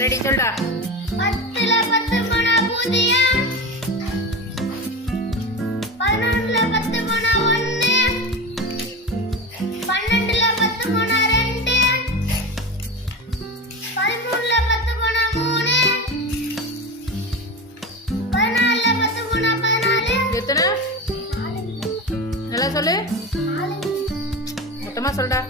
Ready சொல்டா. 10ல 10 போனா 0, 11ல 10 போனா 1, 12ல 10 போனா 2, 13ல 10 போனா 3, 14ல 10 போனா 14. எத்தனை? நல்லா சொல்லு. மொத்தமா சொல்டா.